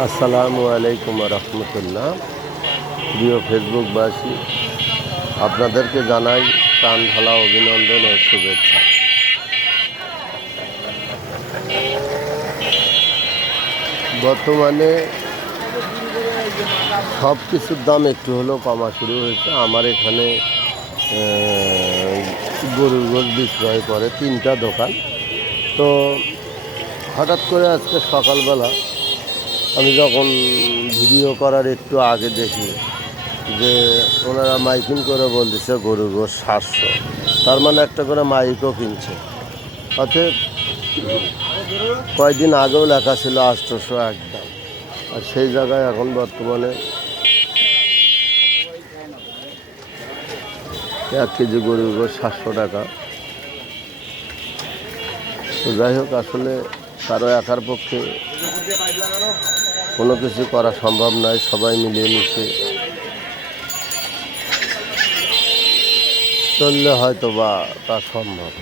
আসসালামু আলাইকুম রহমতুল্লাহ। প্রিয় ফেসবুকবাসী, আপনাদেরকে জানাই প্রাণ ঢালা অভিনন্দন ও শুভেচ্ছা। বর্তমানে সব কিছুর দাম একটু হলেও কমা শুরু হয়েছে। আমার এখানে গরুর গোশ বিক্রয় করে 3টা দোকান। তো হঠাৎ করে আজকে সকালবেলা আমি যখন ভিডিও করার একটু আগে দেখি যে ওনারা মাইকিং করে বলতেছে গরুর গোশ 700, তার মানে একটা করে মাইকও কিনছে। অতএব কয়েকদিন আগেও লেখা ছিল 800 একদম, আর সেই জায়গায় এখন বর্তমানে 1 কেজি গরুর গোশ 700 টাকা। তো যাই হোক, আসলে কারো একার পক্ষে কোনো কিছু করা সম্ভব নয়। সবাই মিলিয়ে মিশে চললে হয়তো বা তা সম্ভব।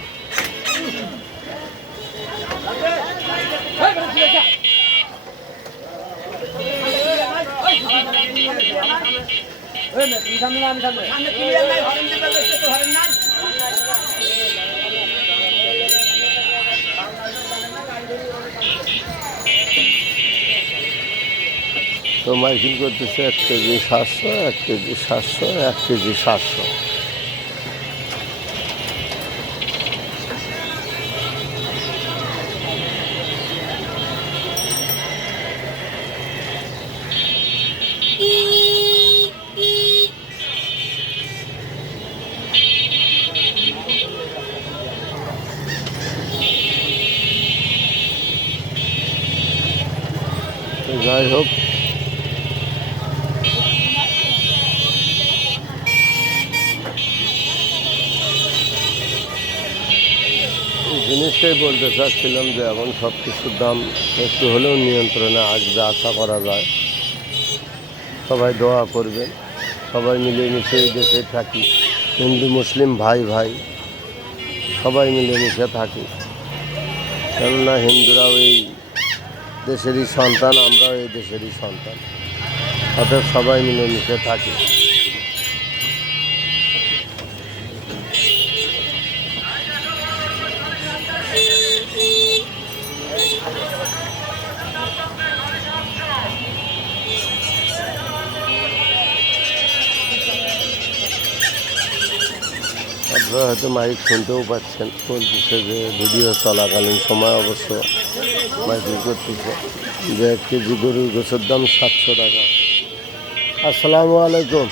তো মাইকিং করতেছে 1 কেজি 700, 1 কেজি 700, 1 কেজি 700। যাই হোক, এই জিনিসটাই বলতে চাচ্ছিলাম যে এখন সব কিছুর দাম একটু হলেও নিয়ন্ত্রণে আসবে, আশা করা যায়। সবাই দোয়া করবেন, সবাই মিলেমিশে এই দেশে থাকি, হিন্দু মুসলিম ভাই ভাই সবাই মিলেমিশে থাকি। কেননা হিন্দুরাও এই দেশেরই সন্তান, আমরাও এই দেশেরই সন্তান। অতএব সবাই মিলেমিশে থাকি। আপনারা হয়তো মাইক শুনতেও পাচ্ছেন, বলতেছে যে ভিডিও চলাকালীন সময় অবশ্য মাইকিং করতেছে যে 1 কেজি গরুর গোশের দাম 700 টাকা। আসসালামু আলাইকুম।